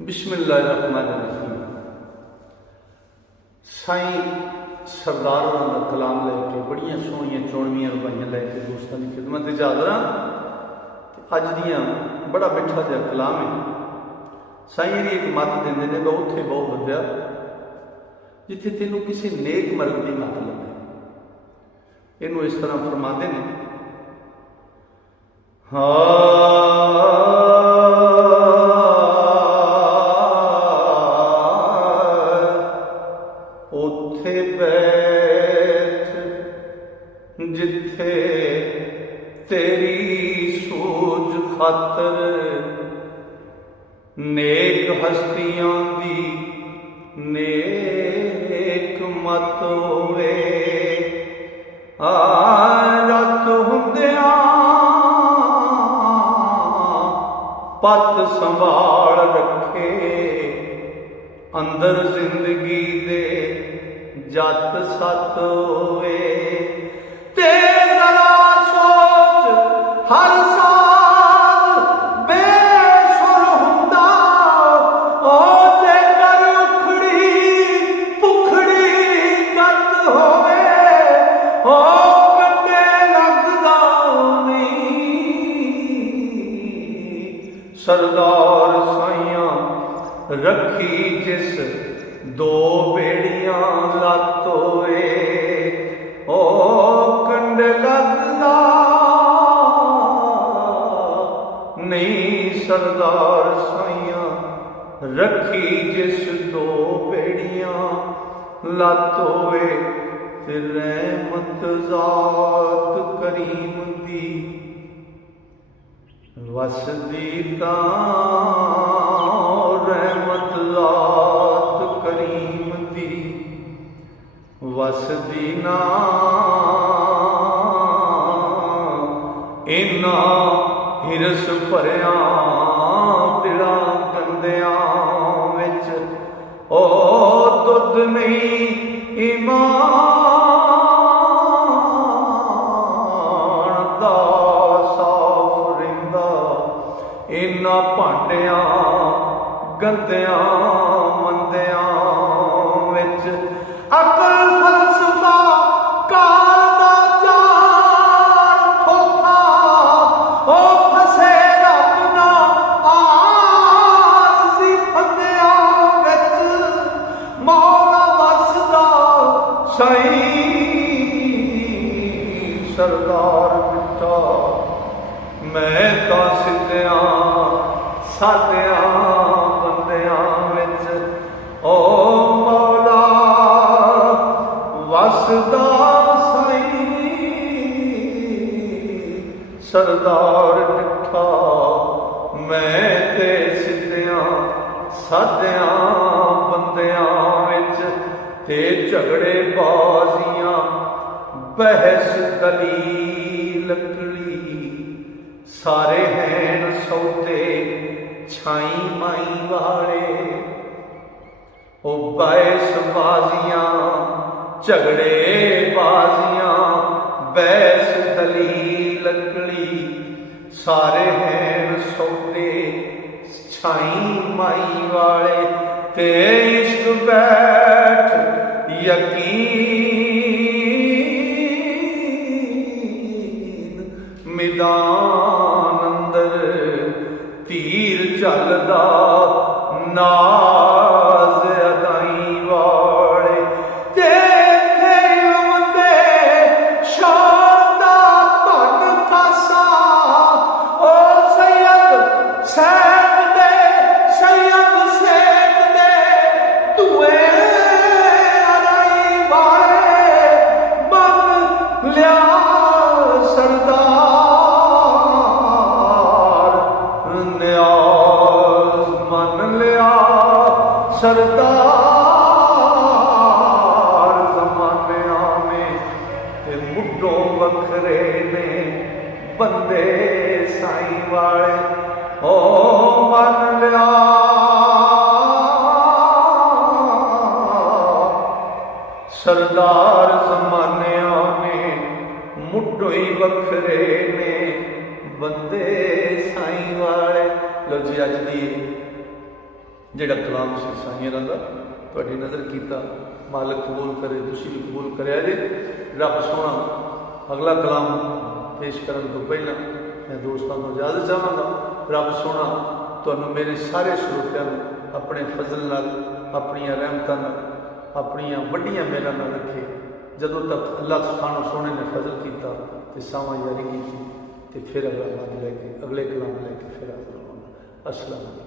बिस्मिल्लाहिर्रहमानिर्रहीम। साईं सरदार होरां दा कलाम लैके बड़ियां सोहणियां चोणवियां रुबाइयां लैके दोस्तां की खिदमत च हाज़र हां। अज दियां बड़ा मिठा जिहा कलाम है। साईं जी एक मत देंदे ने, उत्थे बहुत बंदिया जिथे तेनों किसी नेक मर्द की मत लगे। इनू इस तरह फरमाते ने, उथे बैठ जिथे तेरी सूझ खातर नेक हस्तियां दी नेक मत होवे। रत हुंदियां पत संभाल रखे, अंदर जिंदगी दे जत सत होवे। ते जरा सोच हर साज बेसुर हुंदा, ओ जेकर उखड़ी पुखड़ी गत होवे, ओ कटे लगदा नहीं। सरदार साइयां रखी जिस दो बेड़ियां लत होए, ओ कंड लगदा नहीं। सरदार साइयां रखी जिस दो बेड़ियां लत होए, ते रहमत ज़ात करीम दी वसदी तां, रहमत ज़ात करीम दी वसदी ना। इन्ना हिरस भरिया दिलां गंदियां विच, ओ दुध नहीं ईमान दा साफ रिंदा। इन्ना भांडियां गंदियां मंदियां विच अकल फलसफा काल दा जाल खोखा, ओ फसे रब ना आरज़ी फंदियां विच। मौला वसदा साईं सरदार बिठा, मैं तां सिद्धियां सादियां बंदियां विच, ओ मौला वसदा साईं सरदार डिठा। मैं ते सिद्धियां सादियां बंदियां विच, ते झगड़े बाजियां बहस दलील लकड़ी, सारे हैं सौदे छाई माई वाले। ओ बैस बाजियां झगड़े बाजियां बैस दलील लकड़ी, सारे हैं सौदे छाई माई वाले। ते इश्क बैठ यकीन मैदान अंदर तीर चलदा नाज अदाई वाले। देखे इल्म शान दा धन खासा, ओ सैयद सैद दे सैयद सैद दे तुए अदाई वाले। मन लिया सरदार सरदार ज़मानिया में ते मुड्डों वखरे ने बंदे साईं वाले। ओ मन लिया सरदार ज़मानिया में मुड्डों ही वखरे ने बंदे साईं वाले। लो जी अज दी ਜਿਹੜਾ ਕਲਾਮ ਸੀ ਸਾਈਆਂ ਦਾ ਤੁਹਾਡੀ ਨਜ਼ਰ ਕੀਤਾ, मालिक कबूल करे, तुसी भी कबूल करे जे। रब सोना अगला कलाम पेश करने तो पहला मैं दोस्तों को इजाजत चाहवागा। रब सोना तुहानू मेरे सारे श्रोतियां अपने फजल नाल, अपनी रहमतां नाल, अपनी वड्डियां मेहरां नाल रखे। जदों तक अल्लाह सुब्हानो सोने ने फजल किया तो सावां यारी की, तो फिर अगला मद लैके अगले कलाम लैके फिर हाज़िर होवांगा। अस्सलाम।